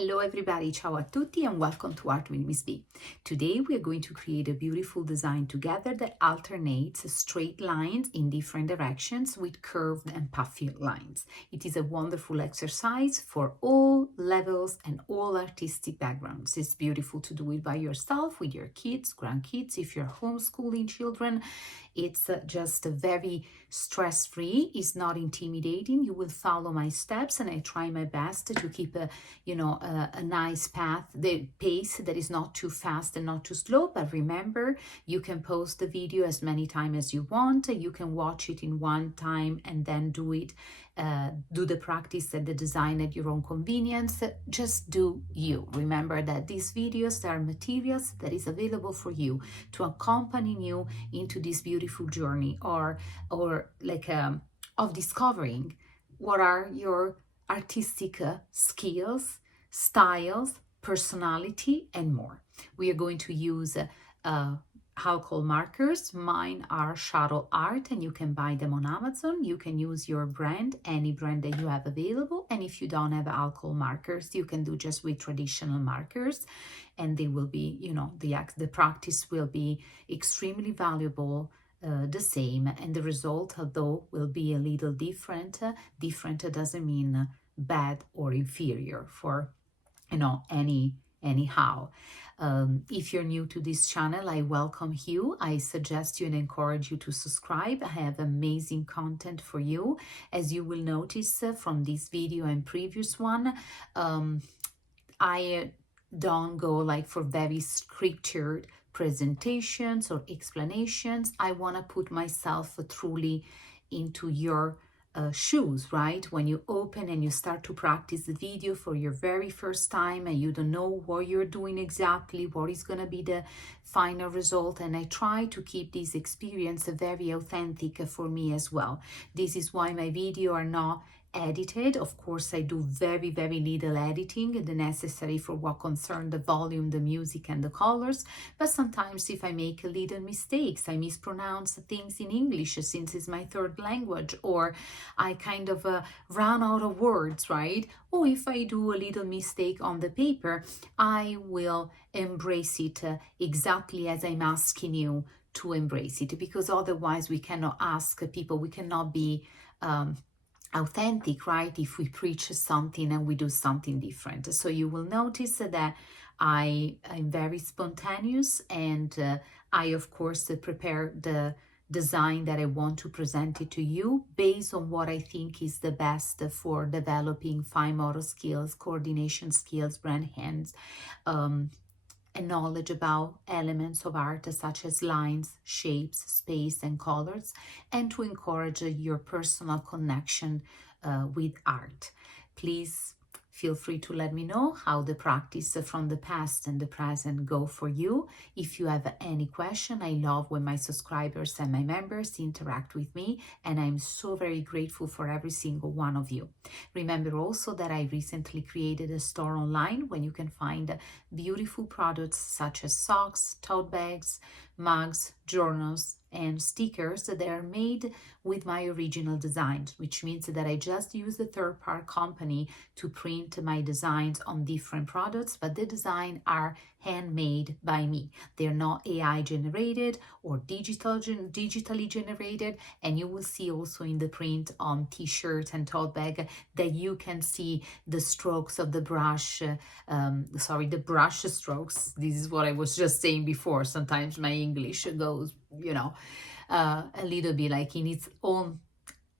Hello everybody, ciao a tutti and welcome to Art with Ms.B. Today we are going to create a beautiful design together that alternates straight lines in different directions with curved and puffy lines. It is a wonderful exercise for all levels and all artistic backgrounds. It's beautiful to do it by yourself, with your kids, grandkids, if you're homeschooling children. It's just very stress-free. It's not intimidating. You will follow my steps and I try my best to keep a nice the pace that is not too fast and not too slow. But remember, you can pause the video as many times as you want. You can watch it in one time and then do the practice and the design at your own convenience. Just do you. Remember that these videos are materials that is available for you to accompany you into this beautiful journey or of discovering what are your artistic skills, styles, personality, and more. We are going to use alcohol markers. Mine are Shuttle Art and you can buy them on Amazon. You can use your brand, any brand that you have available. And if you don't have alcohol markers, you can do just with traditional markers and they will be, the practice will be extremely valuable, the same, and the result, although will be a little different. Different doesn't mean bad or inferior for anyhow. If you're new to this channel, I welcome you. I suggest you and encourage you to subscribe. I have amazing content for you. As you will notice from this video and previous one, I don't go like for very scriptured presentations or explanations. I want to put myself truly into your shoes, right? When you open and you start to practice the video for your very first time and you don't know what you're doing exactly, what is going to be the final result. And I try to keep this experience very authentic for me as well. This is why my video are not edited. Of course, I do very little editing, the necessary for what concern the volume, the music and the colors. But sometimes if I make a little mistakes, I mispronounce things in English since it's my third language, or I kind of run out of words, right? Or if I do a little mistake on the paper, I will embrace it exactly as I'm asking you to embrace it, because otherwise we cannot ask people, we cannot be authentic, right, if we preach something and we do something different. So you will notice that I'm very spontaneous, and I of course prepare the design that I want to present it to you based on what I think is the best for developing fine motor skills, coordination skills, brand hands, and knowledge about elements of art such as lines, shapes, space, and colors, and to encourage your personal connection with art. Please feel free to let me know how the practice from the past and the present go for you. If you have any question, I love when my subscribers and my members interact with me, and I'm so very grateful for every single one of you. Remember also that I recently created a store online when you can find beautiful products such as socks, tote bags, mugs, journals, and stickers that are made with my original designs, which means that I just use a third-party company to print my designs on different products, but the designs are handmade by me. They're not AI generated or digitally generated, and you will see also in the print on t-shirt and tote bag that you can see the strokes of the brush, the brush strokes. This is what I was just saying before. Sometimes my English goes, a little bit like in its own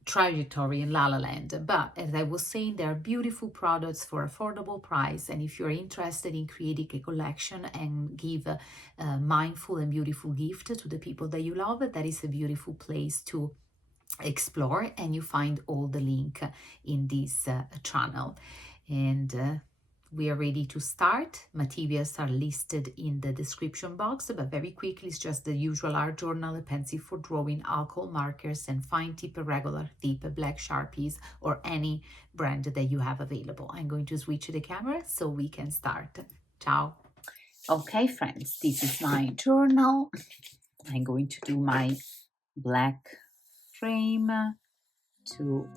trajectory in La La Land. But as I was saying, there are beautiful products for affordable price, and if you're interested in creating a collection and give a mindful and beautiful gift to the people that you love, that is a beautiful place to explore, and you find all the link in this channel. And we are ready to start. Materials are listed in the description box, but very quickly, it's just the usual art journal, a pencil for drawing, alcohol markers, and fine tip, regular tip, black Sharpies, or any brand that you have available. I'm going to switch the camera so we can start. Ciao. Okay, friends, this is my journal. I'm going to do my black frame to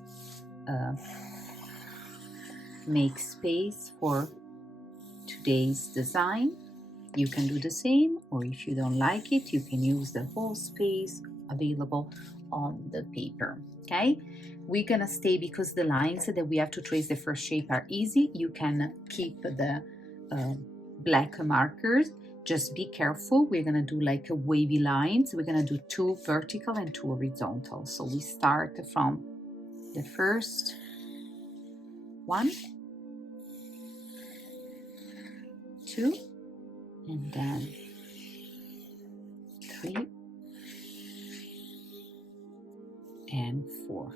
make space for today's design. You can do the same, or if you don't like it, you can use the whole space available on the paper. Okay, we're gonna stay, because the lines that we have to trace the first shape are easy. You can keep the black markers. Just be careful. We're gonna do like a wavy lines. We're gonna do 2 vertical and 2 horizontal. So we start from the first one, 2, and then 3 and 4.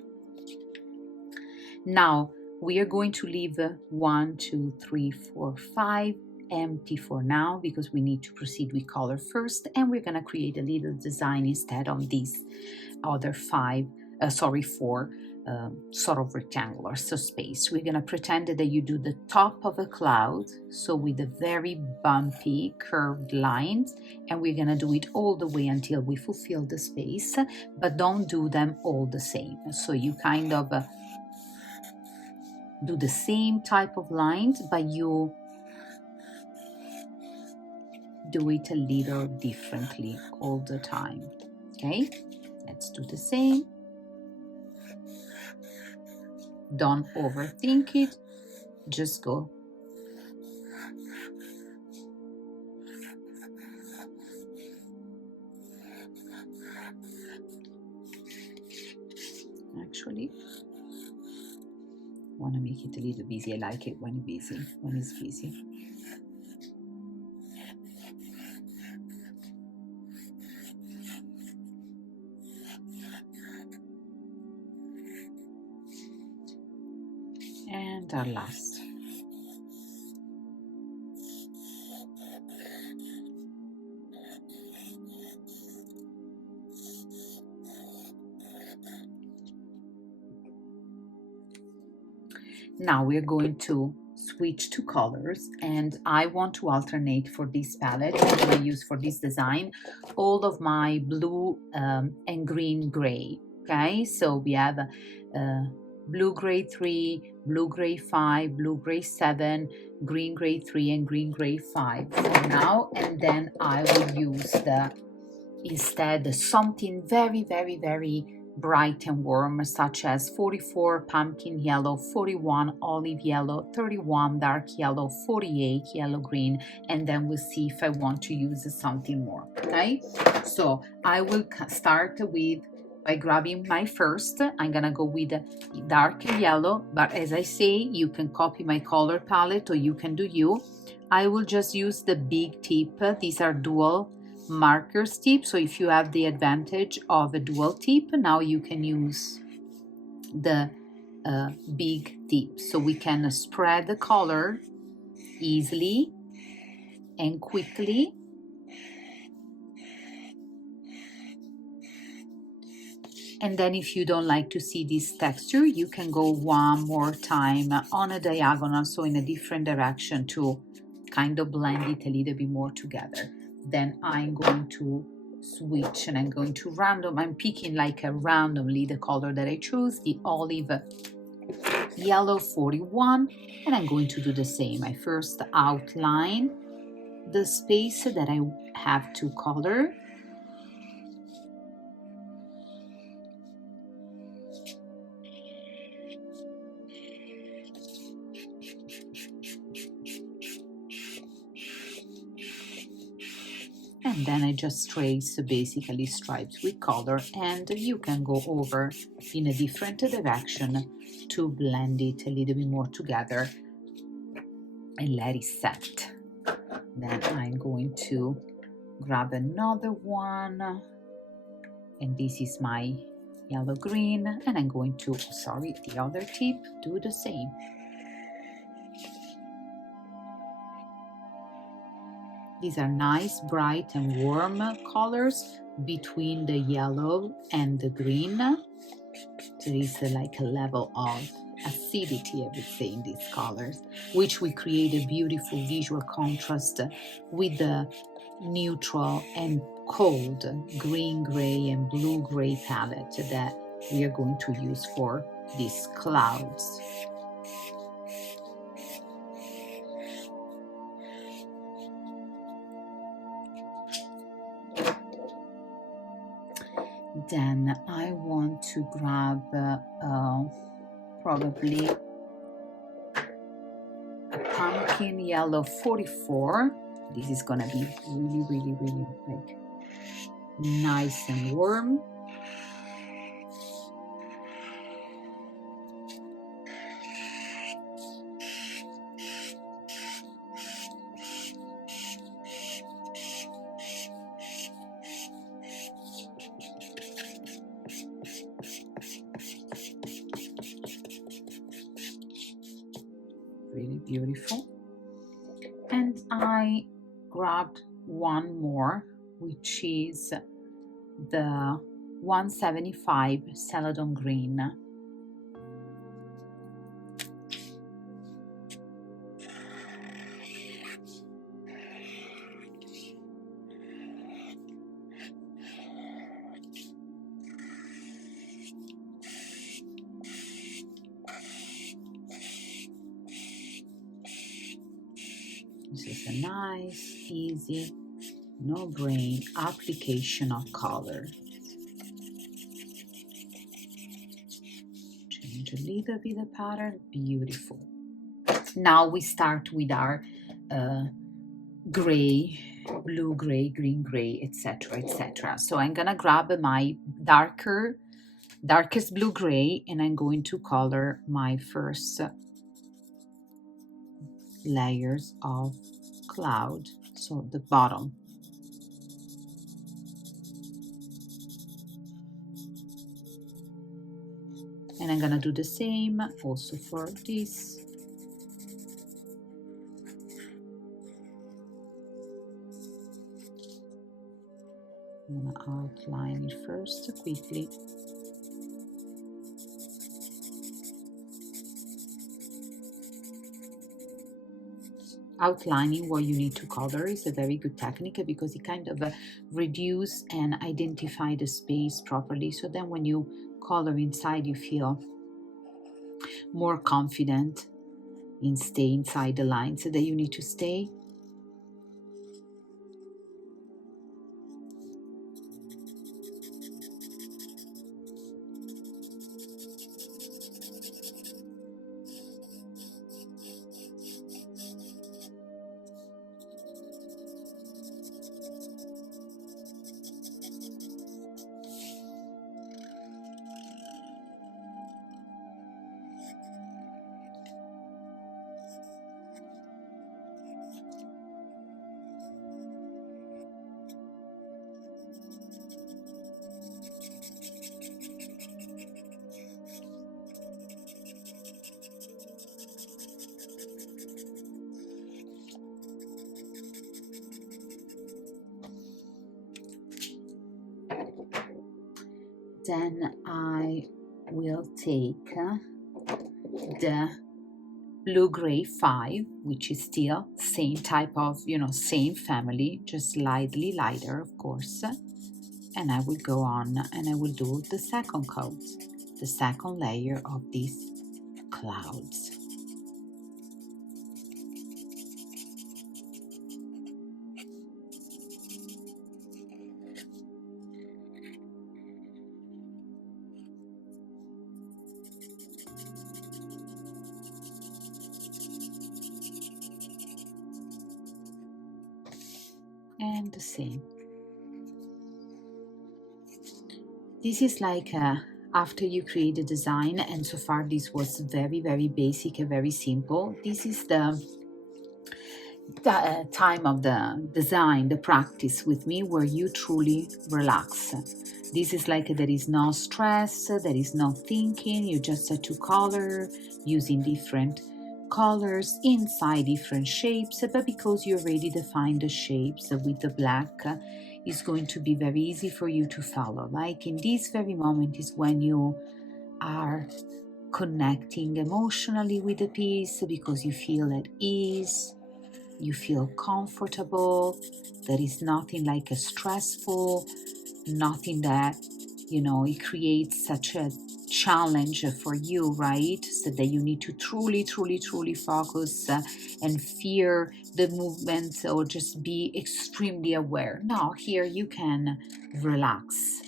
Now we are going to leave 1, 2, 3, 4, 5 empty for now, because we need to proceed with color first, and we're going to create a little design instead on these other 4 sort of rectangular space. We're going to pretend that you do the top of a cloud, so with the very bumpy curved lines, and we're going to do it all the way until we fulfill the space, but don't do them all the same. So you kind of do the same type of lines, but you do it a little differently all the time. Okay, let's do the same. Don't overthink it, just go. Actually, I want to make it a little busy. I like it when it's busy. And our last. Now we're going to switch to colors, and I want to alternate for this palette. I'm going to use for this design all of my blue and green gray. Okay, so we have blue gray 3, blue gray 5, blue gray 7, green gray 3, and green gray 5 for now. And then I will use instead something very, very, very bright and warm, such as 44 pumpkin yellow, 41 olive yellow, 31 dark yellow, 48 yellow green, and then we'll see if I want to use something more. Okay, so I will start by grabbing my first. I'm gonna go with dark yellow, but as I say, you can copy my color palette, or you can do you. I will just use the big tip. These are dual markers tip, so if you have the advantage of a dual tip, now you can use the big tip, so we can spread the color easily and quickly. And then if you don't like to see this texture, you can go one more time on a diagonal, so in a different direction, to kind of blend it a little bit more together. Then I'm going to switch, and I'm going to I'm picking like randomly the color that I choose, the olive yellow 41, and I'm going to do the same. I first outline the space that I have to color. And then I just trace basically stripes with color, and you can go over in a different direction to blend it a little bit more together and let it set. Then I'm going to grab another one, and this is my yellow green, and I'm going to, the other tip, do the same. These are nice, bright and warm colors between the yellow and the green. There is like a level of acidity, I would say, in these colors, which will create a beautiful visual contrast with the neutral and cold green gray and blue gray palette that we are going to use for these clouds. Then I want to grab probably a pumpkin yellow 44. This is gonna be really, really, really like nice and warm. Really beautiful. And I grabbed one more, which is the 175 Celadon Green. This is a nice, easy, no-brain application of color. Change a little bit the pattern, beautiful. Now we start with our gray, blue gray, green gray, etc., etc. So I'm gonna grab my darkest blue gray, and I'm going to color my first layers of cloud, so the bottom. And I'm gonna do the same also for this. I'm gonna outline it first quickly. Outlining what you need to color is a very good technique because it kind of reduce and identify the space properly. So then when you color inside, you feel more confident in stay inside the lines that you need to stay. Then I will take the blue gray 5, which is still same type of, same family, just slightly lighter, of course. And I will go on and I will do the second coat, the second layer of these clouds. And the same. This is like after you create the design, and so far this was very, very basic and very simple. This is the time of the design, the practice with me, where you truly relax. This is like there is no stress, there is no thinking, you just have to color using different colors inside different shapes, but because you already defined the shapes with the black, it's going to be very easy for you to follow. Like in this very moment is when you are connecting emotionally with the piece because you feel at ease, you feel comfortable. There is nothing like a stressful, nothing that, it creates such a challenge for you, right? So that you need to truly, truly, truly focus and fear the movements or just be extremely aware. Now, here you can relax.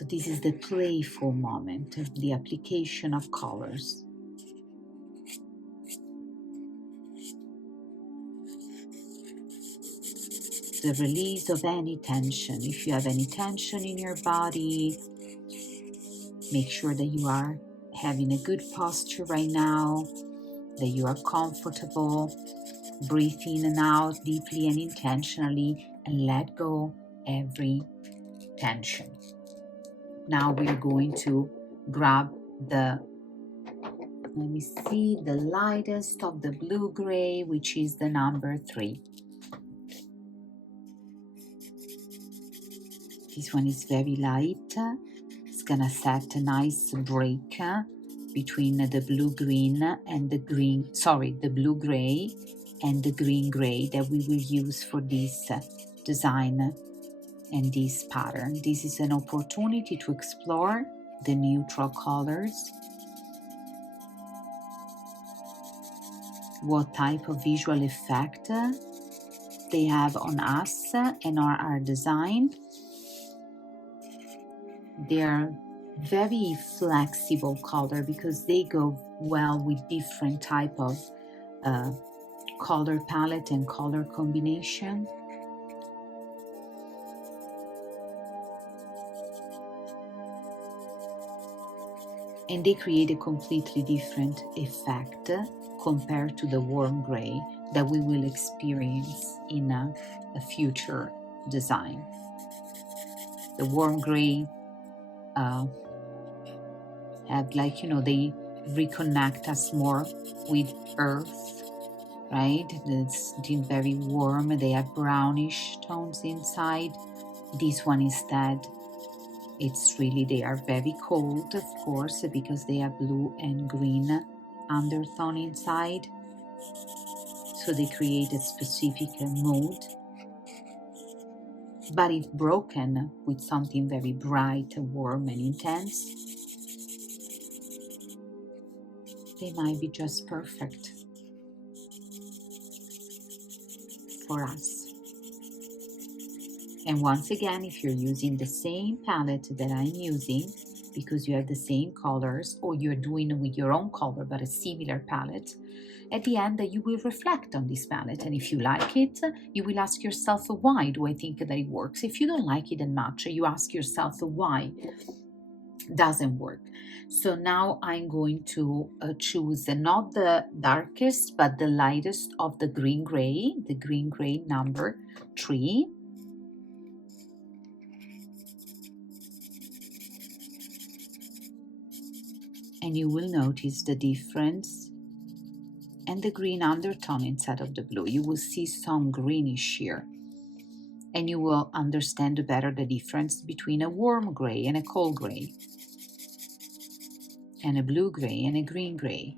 So this is the playful moment of the application of colors. The release of any tension. If you have any tension in your body, make sure that you are having a good posture right now, that you are comfortable. Breathe in and out deeply and intentionally and let go every tension. Now we are going to grab the, let me see, the lightest of the blue-gray, which is the number 3. This one is very light. It's gonna set a nice break between the blue-green and the green, sorry, the blue-gray and the green-gray that we will use for this design and this pattern. This is an opportunity to explore the neutral colors. What type of visual effect they have on us and on our design. They're very flexible color because they go well with different type of color palette and color combination. And they create a completely different effect compared to the warm gray that we will experience in a future design. The warm gray have, like, you know, they reconnect us more with earth, right? It's very warm. They have brownish tones inside. This one instead, it's really, they are very cold, of course, because they have blue and green undertone inside. So they create a specific mood. But if broken with something very bright, warm, and intense, they might be just perfect for us. And once again, if you're using the same palette that I'm using, because you have the same colors, or you're doing it with your own color but a similar palette, at the end you will reflect on this palette, and if you like it, you will ask yourself, why do I think that it works? If you don't like it that much, you ask yourself why it doesn't work. So now I'm going to choose not the darkest but the lightest of the green gray, the green gray number 3. And you will notice the difference and the green undertone instead of the blue. You will see some greenish here. And you will understand better the difference between a warm gray and a cold gray, and a blue gray and a green gray.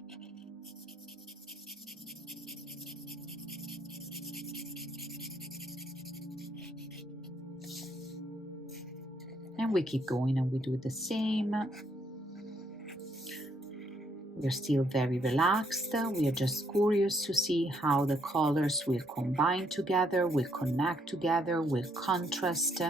And we keep going and we do the same. We're still very relaxed. We are just curious to see how the colors will combine together, will connect together, will contrast.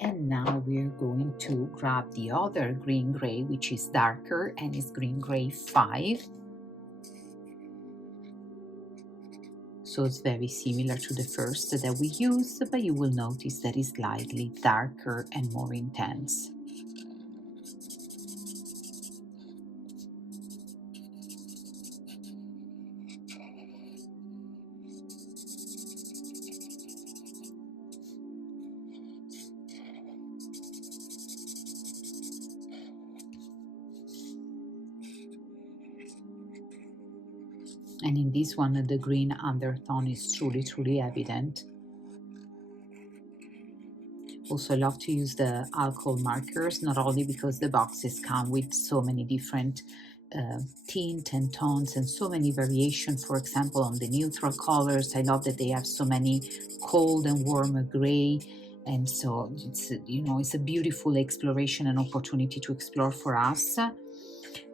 And now we're going to grab the other green gray, which is darker and is green gray 5. So it's very similar to the first that we used, but you will notice that it's slightly darker and more intense. And in this one, the green undertone is truly evident. Also, I love to use the alcohol markers, not only because the boxes come with so many different tint and tones and so many variations. For example, on the neutral colors, I love that they have so many cold and warm gray. And so it's, you know, it's a beautiful exploration and opportunity to explore for us.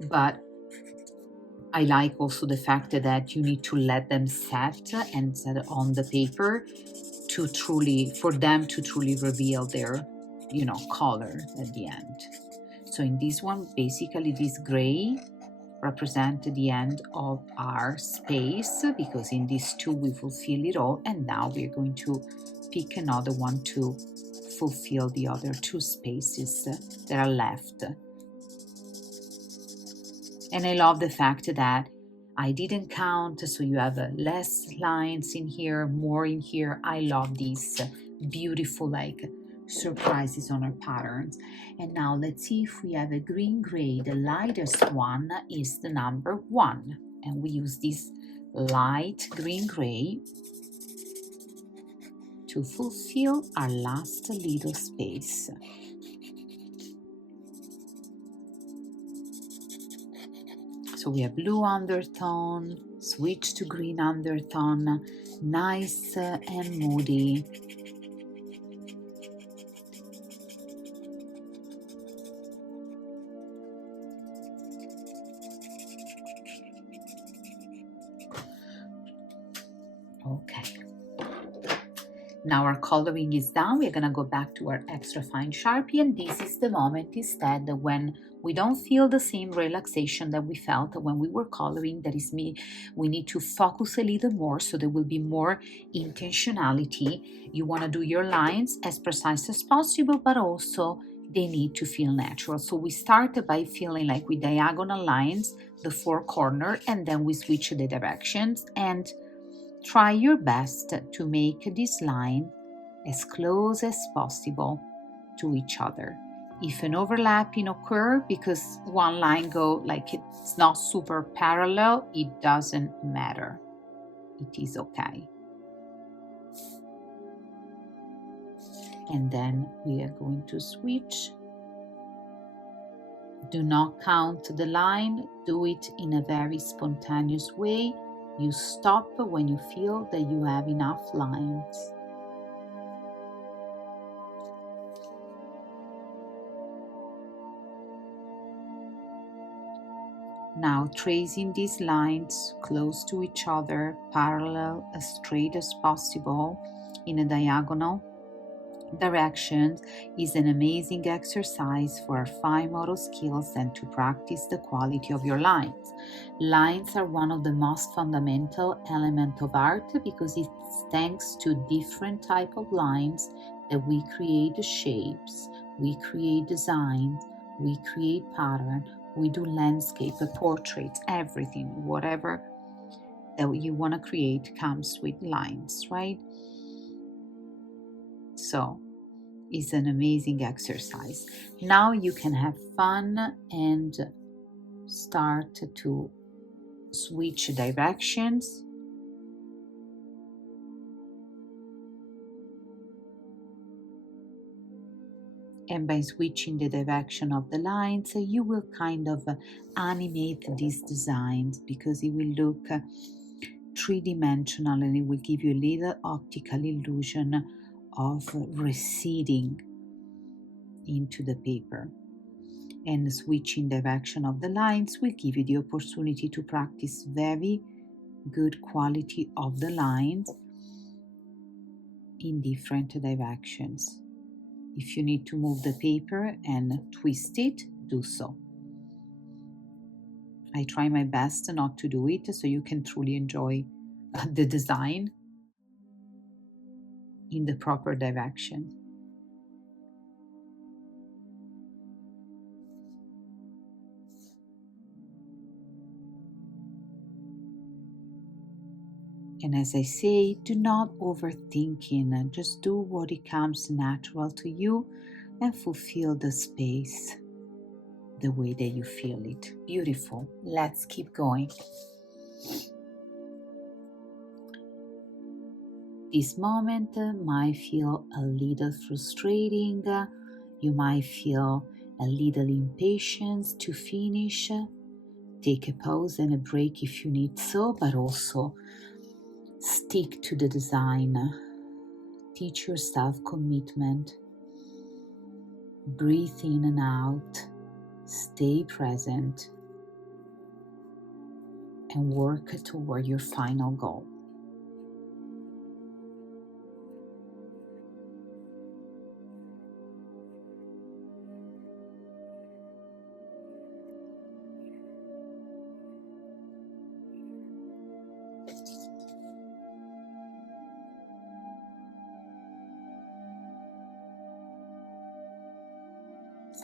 But I like also the fact that you need to let them set and set on the paper to truly, for them to truly reveal their, you know, color at the end. So in this one, basically this gray represent the end of our space, because in these two we fulfill it all, and now we're going to pick another one to fulfill the other two spaces that are left. And I love the fact that I didn't count, so you have less lines in here, more in here. I love these beautiful like surprises on our patterns. And now let's see if we have a green gray. The lightest one is the number 1. And we use this light green gray to fulfill our last little space. So we have blue undertone, switch to green undertone, nice and moody. Okay. Now our coloring is done. We're gonna go back to our extra fine Sharpie, and this is the moment instead when we don't feel the same relaxation that we felt when we were coloring. That is me. We need to focus a little more, so there will be more intentionality. You wanna do your lines as precise as possible, but also they need to feel natural. So we start by feeling like with diagonal lines, the 4 corners, and then we switch the directions, and try your best to make this line as close as possible to each other. If an overlapping occur because one line go like it's not super parallel, it doesn't matter. It is okay. And then we are going to switch. Do not count the line. Do it in a very spontaneous way. You stop when you feel that you have enough lines. Now tracing these lines close to each other, parallel, as straight as possible in a diagonal direction, is an amazing exercise for our fine motor skills and to practice the quality of your lines. Lines are one of the most fundamental elements of art because it's thanks to different type of lines that we create the shapes, we create designs, we create pattern, we do landscape, portraits, everything, whatever that you want to create comes with lines, right? So it's an amazing exercise. Now you can have fun and start to switch directions. And by switching the direction of the lines, you will kind of animate these designs because it will look three-dimensional, and it will give you a little optical illusion of receding into the paper. And switching direction of the lines will give you the opportunity to practice very good quality of the lines in different directions. If you need to move the paper and twist it, do so. I try my best not to do it so you can truly enjoy the design in the proper direction. And as I say, do not overthink it. Just do what it comes natural to you and fulfill the space the way that you feel it. Beautiful. Let's keep going. This moment might feel a little frustrating. You might feel a little impatience to finish. Take a pause and a break if you need so, but also stick to the design. Teach yourself commitment. Breathe in and out. Stay present and work toward your final goal.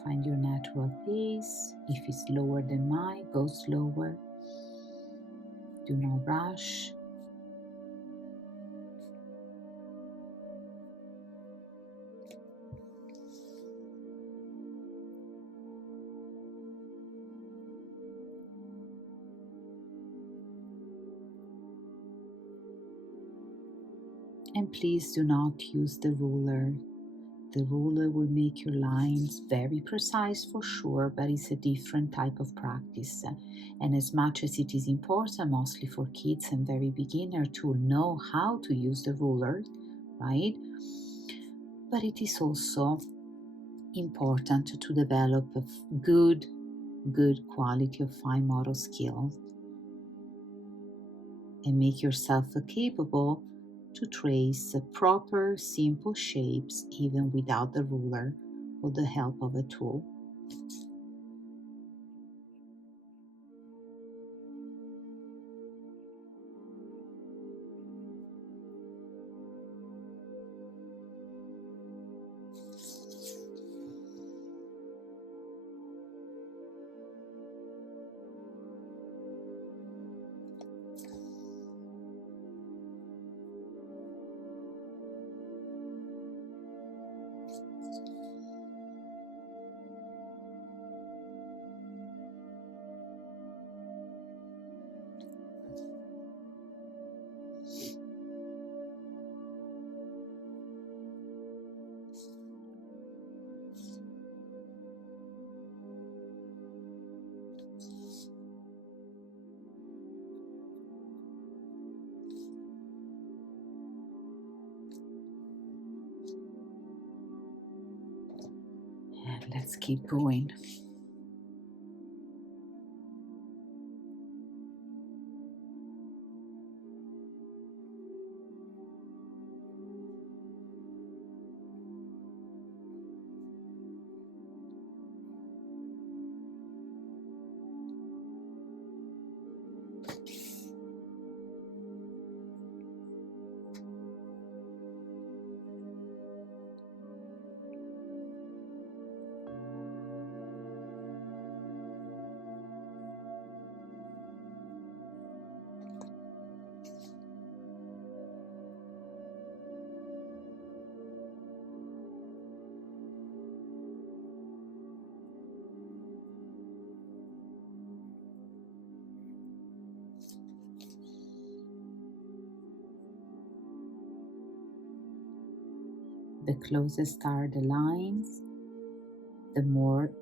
Find your natural pace. If it's slower than mine, go slower. Do not rush. And please do not use the ruler. The ruler will make your lines very precise for sure, but it's a different type of practice. And as much as it is important, mostly for kids and very beginner, to know how to use the ruler, right? But it is also important to develop a good quality of fine motor skills and make yourself capable to trace proper, simple shapes even without the ruler or the help of a tool. And let's keep going. The closest are the lines, the more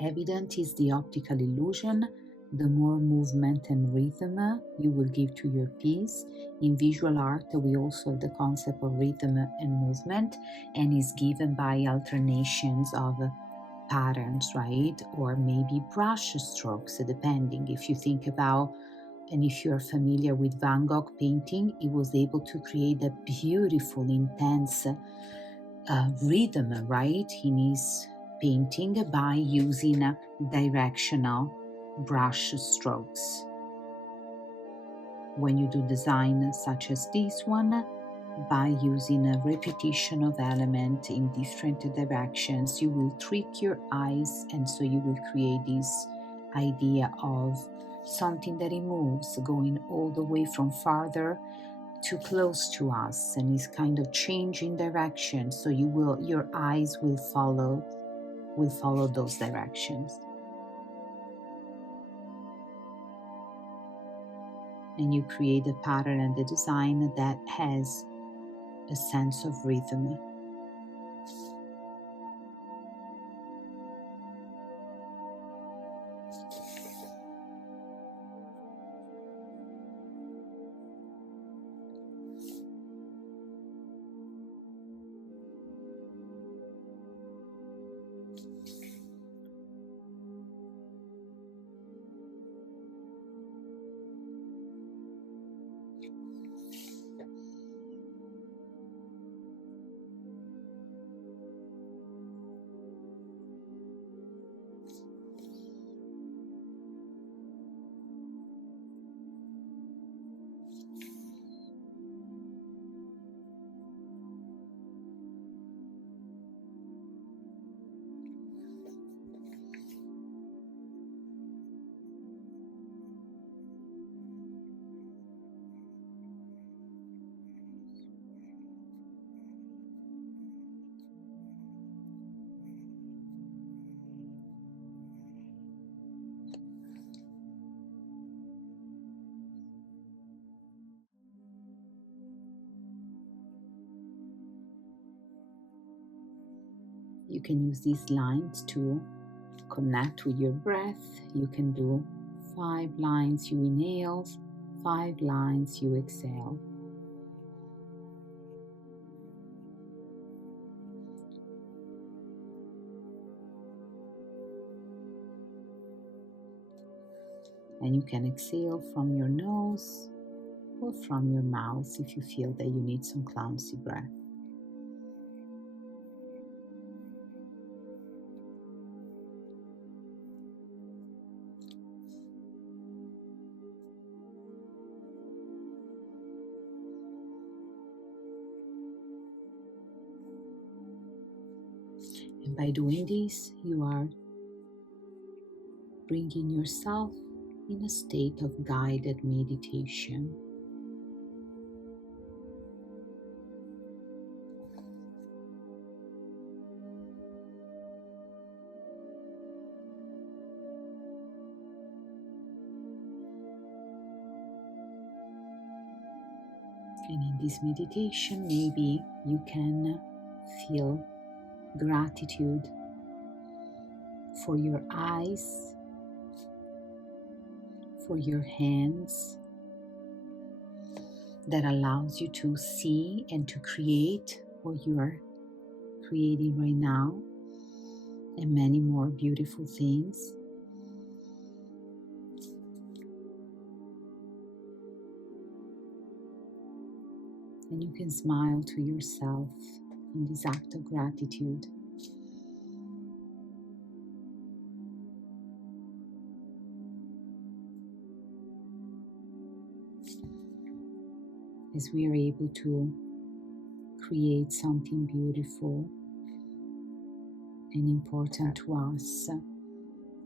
evident is the optical illusion, the more movement and rhythm you will give to your piece. In visual art, we also have the concept of rhythm and movement, and is given by alternations of patterns, right? Or maybe brush strokes, depending. If you think about, and if you're familiar with Van Gogh painting, he was able to create a beautiful, intense rhythm, right, in his painting by using directional brush strokes. when you do design such as this one, by using a repetition of element in different directions, you will trick your eyes, and so you will create this idea of something that it moves, going all the way from farther to close to us, and is kind of changing direction. So your eyes will follow those directions. And you create a pattern and a design that has a sense of rhythm. You can use these lines to connect with your breath. You can do 5 lines you inhale, 5 lines you exhale. And you can exhale from your nose or from your mouth if you feel that you need some clumsy breath. And by doing this, you are bringing yourself in a state of guided meditation. And in this meditation, maybe you can feel gratitude for your eyes, for your hands, that allows you to see and to create what you are creating right now, and many more beautiful things. And you can smile to yourself in this act of gratitude. As we are able to create something beautiful and important to us,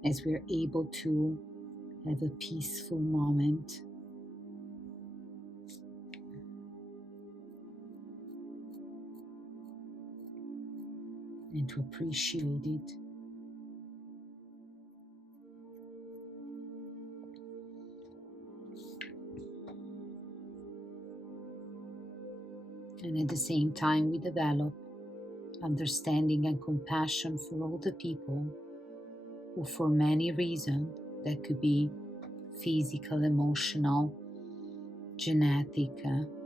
as we are able to have a peaceful moment, and to appreciate it. And at the same time, we develop understanding and compassion for all the people who, for many reasons, that could be physical, emotional, genetic,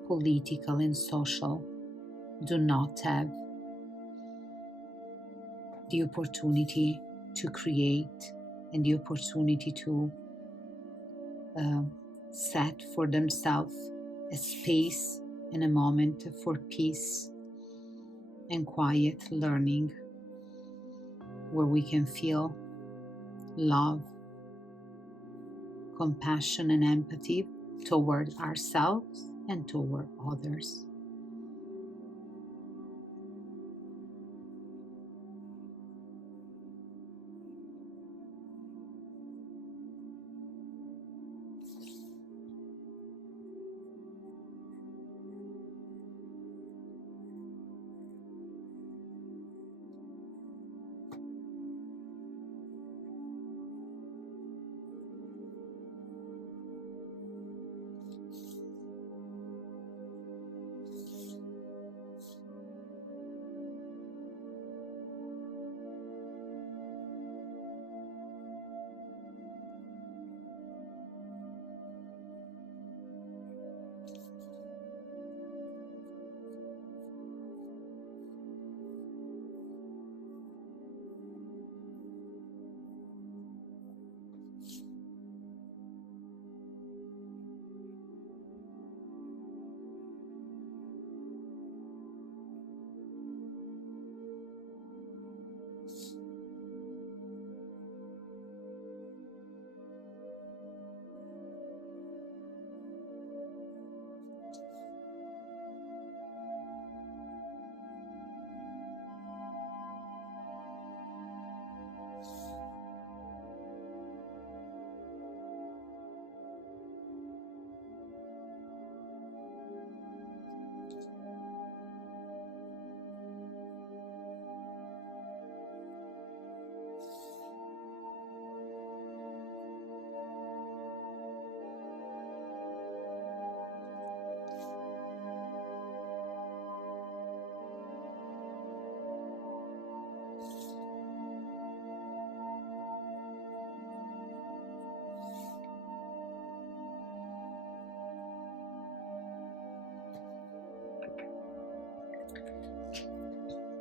political, and social, do not have the opportunity to create and the opportunity to set for themselves a space and a moment for peace and quiet learning, where we can feel love, compassion, and empathy toward ourselves and toward others.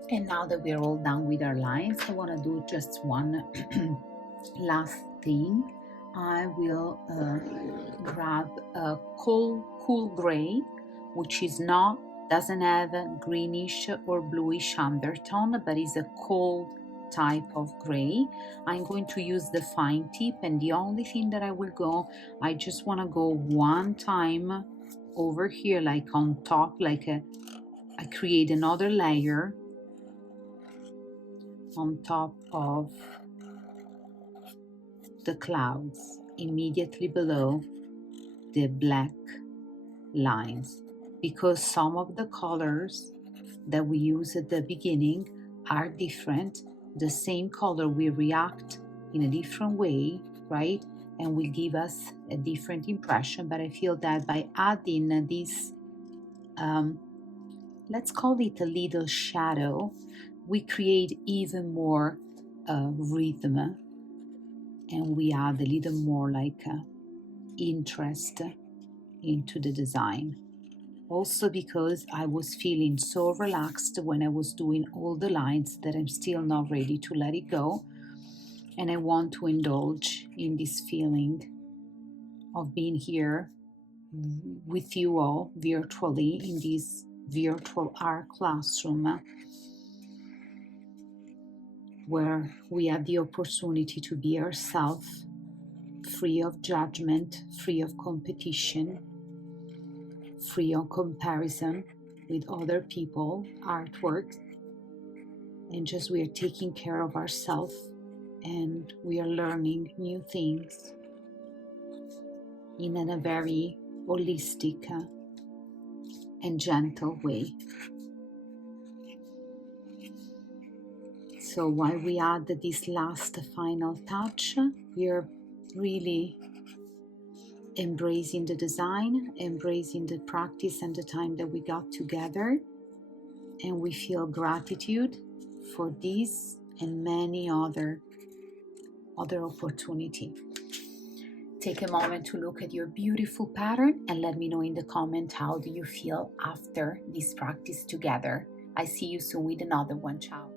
And now that we're all done with our lines, I want to do just one last thing. I will grab a cool gray, which doesn't have a greenish or bluish undertone, but is a cold type of gray. I'm going to use the fine tip, and the only thing that I just want to go one time over here, like on top, I create another layer on top of the clouds immediately below the black lines, because some of the colors that we use at the beginning are different. The same color will react in a different way, right? And will give us a different impression. But I feel that by adding this, let's call it a little shadow, we create even more rhythm, and we add a little more interest into the design. Also because I was feeling so relaxed when I was doing all the lines that I'm still not ready to let it go, and I want to indulge in this feeling of being here with you all virtually in this virtual art classroom, where we have the opportunity to be ourselves, free of judgment, free of competition, free of comparison with other people, artwork, and just we are taking care of ourselves, and we are learning new things in a very holistic and gentle way. So while we add this last final touch, we are really embracing the design, embracing the practice and the time that we got together, and we feel gratitude for this and many other opportunity. Take a moment to look at your beautiful pattern and let me know in the comment how do you feel after this practice together. I see you soon with another one. Ciao.